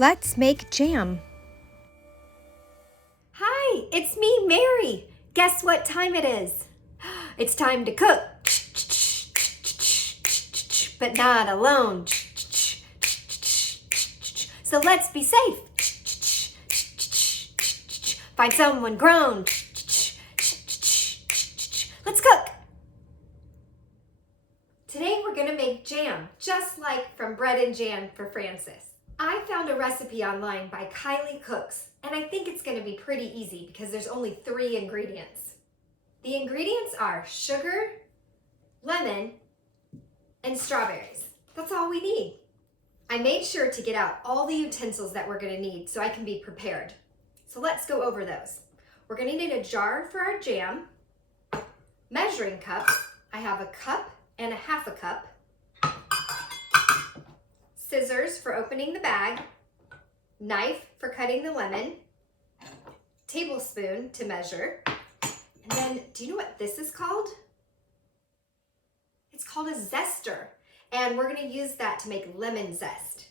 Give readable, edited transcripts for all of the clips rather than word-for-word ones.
Let's make jam. Hi, it's me, Mary. Guess what time it is? It's time to cook. But not alone. So let's be safe. Find someone grown. Let's cook. Today we're gonna make jam, just like from Bread and Jam for Francis. I found a recipe online by Kylee Cooks, and I think it's gonna be pretty easy because there's only 3 ingredients. The ingredients are sugar, lemon, and strawberries. That's all we need. I made sure to get out all the utensils that we're gonna need so I can be prepared. So let's go over those. We're gonna need a jar for our jam, measuring cups. I have a cup and a half a cup, scissors for opening the bag, knife for cutting the lemon, tablespoon to measure, and then do you know what this is called? It's called a zester, and we're gonna use that to make lemon zest.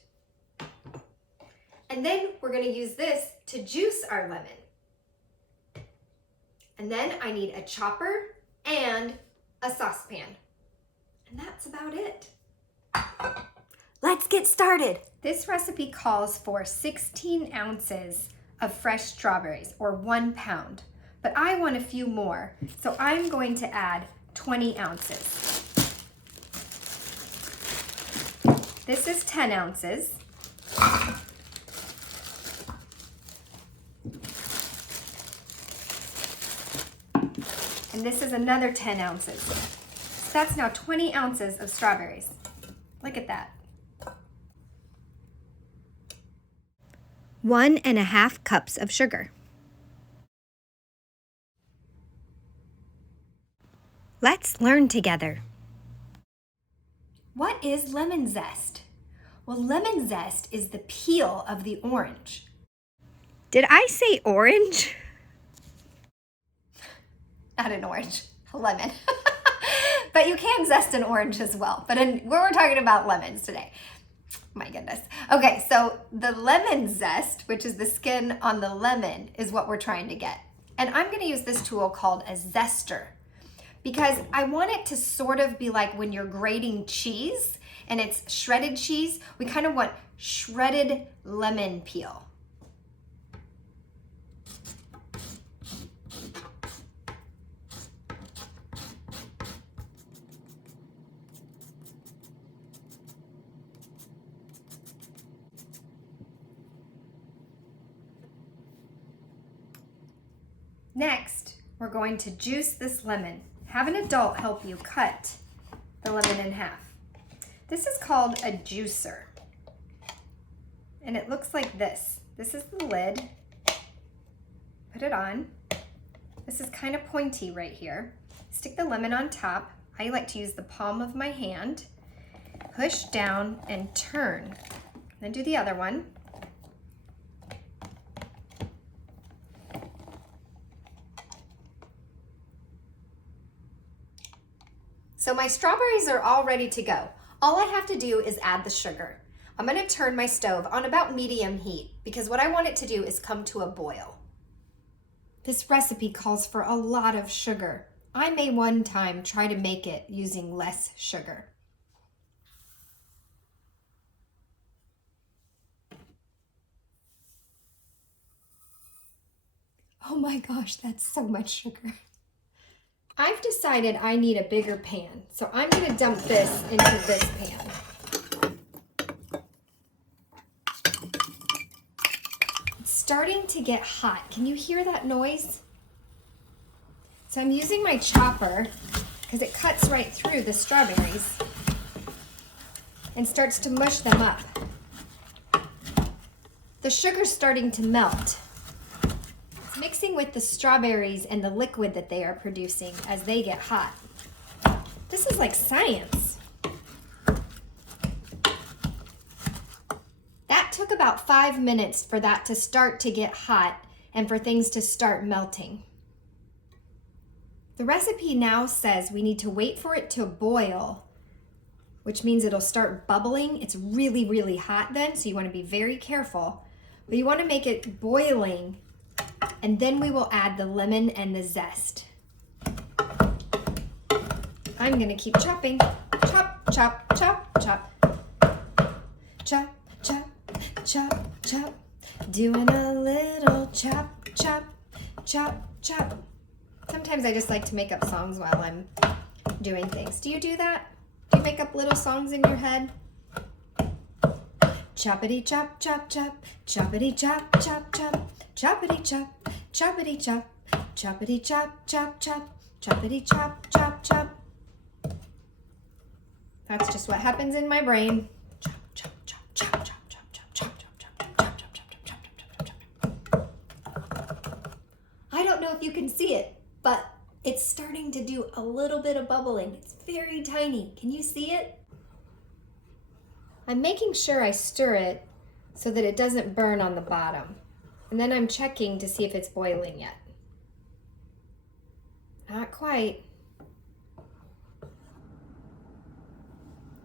And then we're gonna use this to juice our lemon. And then I need a chopper and a saucepan. And that's about it. Let's get started. This recipe calls for 16 ounces of fresh strawberries, or 1 pound. But I want a few more, so I'm going to add 20 ounces. This is 10 ounces. And this is another 10 ounces. So that's now 20 ounces of strawberries. Look at that. 1.5 cups of sugar. Let's learn together. What is lemon zest? Well, lemon zest is the peel of the orange. Did I say orange? Not an orange, a lemon. But you can zest an orange as well. But we're talking about lemons today. My goodness. Okay, so the lemon zest, which is the skin on the lemon, is what we're trying to get. And I'm going to use this tool called a zester because I want it to sort of be like when you're grating cheese and it's shredded cheese. We kind of want shredded lemon peel. Next, we're going to juice this lemon. Have an adult help you cut the lemon in half. This is called a juicer. And it looks like this. This is the lid. Put it on. This is kind of pointy right here. Stick the lemon on top. I like to use the palm of my hand. Push down and turn. Then do the other one. So my strawberries are all ready to go. All I have to do is add the sugar. I'm gonna turn my stove on about medium heat because what I want it to do is come to a boil. This recipe calls for a lot of sugar. I may one time try to make it using less sugar. Oh my gosh, that's so much sugar. I've decided I need a bigger pan, so I'm going to dump this into this pan. It's starting to get hot. Can you hear that noise? So I'm using my chopper because it cuts right through the strawberries and starts to mush them up. The sugar's starting to melt. Mixing with the strawberries and the liquid that they are producing as they get hot. This is like science. That took about 5 minutes for that to start to get hot and for things to start melting. The recipe now says we need to wait for it to boil which means it'll start bubbling. It's really, really hot then, so you want to be very careful. But you want to make it boiling, and then we will add the lemon and the zest. I'm going to keep chopping. Chop, chop, chop, chop. Chop, chop, chop, chop. Doing a little chop, chop, chop, chop. Sometimes I just like to make up songs while I'm doing things. Do you do that? Do you make up little songs in your head? Choppity chop, chop, chop, choppity chop, chop, chop, choppity chop, choppity chop, choppity chop, chop, chop, choppity chop, chop, chop. That's just what happens in my brain. Chop, chop, chop, chop, chop, chop, chop, chop, chop, chop, chop, chop, chop, chop, chop, chop. I don't know if you can see it, but it's starting to do a little bit of bubbling. It's very tiny. Can you see it? I'm making sure I stir it so that it doesn't burn on the bottom. And then I'm checking to see if it's boiling yet. Not quite.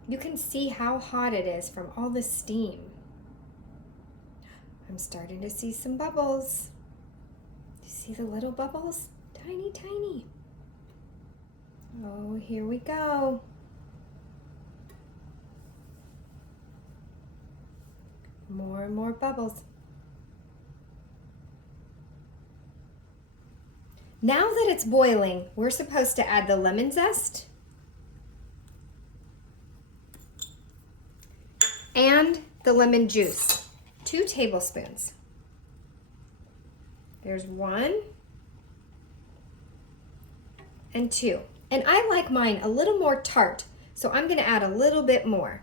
You can see how hot it is from all the steam. I'm starting to see some bubbles. You see the little bubbles? Tiny, tiny. Oh, here we go. More and more bubbles. Now that it's boiling, we're supposed to add the lemon zest and the lemon juice, 2 tablespoons. There's 1 and 2. And I like mine a little more tart, so I'm going to add a little bit more.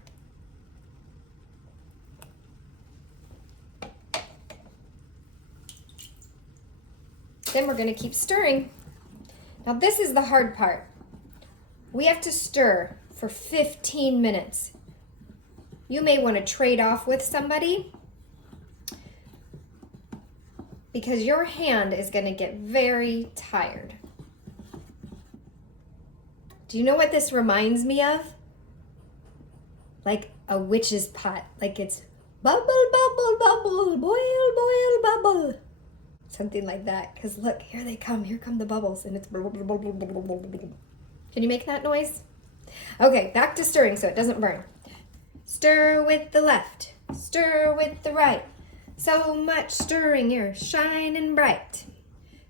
Then we're going to keep stirring. Now this is the hard part. We have to stir for 15 minutes. You may want to trade off with somebody because your hand is going to get very tired. Do you know what this reminds me of? Like a witch's pot. Like it's bubble, bubble, bubble, boil, boil, bubble. Something like that. Because look, here they come. Here come the bubbles. And it's... Can you make that noise? Okay, back to stirring so it doesn't burn. Stir with the left. Stir with the right. So much stirring, you're shining bright.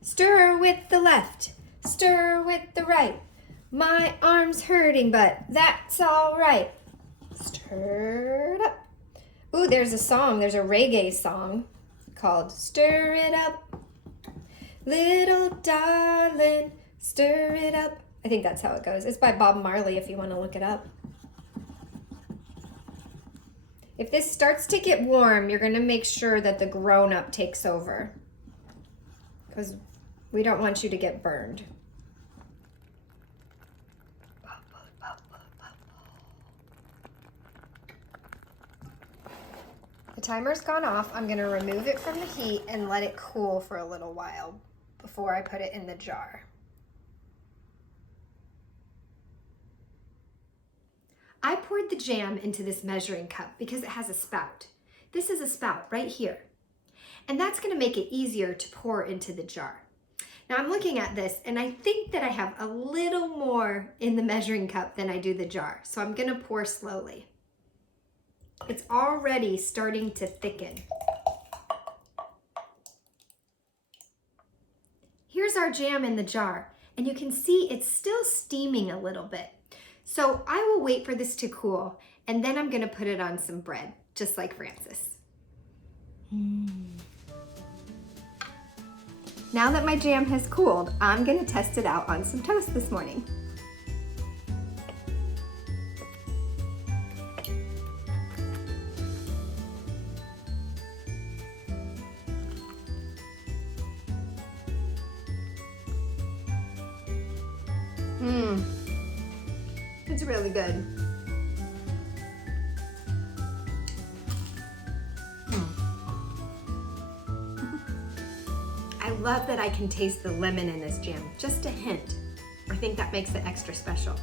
Stir with the left. Stir with the right. My arm's hurting, but that's all right. Stir it up. Ooh, there's a song. There's a reggae song called Stir It Up. Little darling, stir it up. I think that's how it goes. It's by Bob Marley if you want to look it up. If this starts to get warm, you're going to make sure that the grown-up takes over because we don't want you to get burned. Bubble, bubble, bubble. The timer's gone off. I'm going to remove it from the heat and let it cool for a little while before I put it in the jar. I poured the jam into this measuring cup because it has a spout. This is a spout right here. And that's going to make it easier to pour into the jar. Now I'm looking at this and I think that I have a little more in the measuring cup than I do the jar. So I'm going to pour slowly. It's already starting to thicken. Here's our jam in the jar, and you can see it's still steaming a little bit. So I will wait for this to cool, and then I'm gonna put it on some bread, just like Francis. Now that my jam has cooled, I'm gonna test it out on some toast this morning. It's really good. I love that I can taste the lemon in this jam, just a hint. I think that makes it extra special.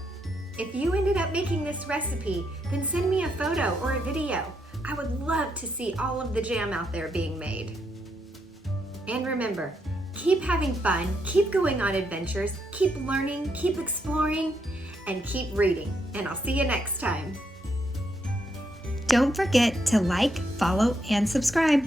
If you ended up making this recipe, then send me a photo or a video. I would love to see all of the jam out there being made. And remember, keep having fun, keep going on adventures, keep learning, keep exploring, and keep reading. And I'll see you next time. Don't forget to like, follow, and subscribe.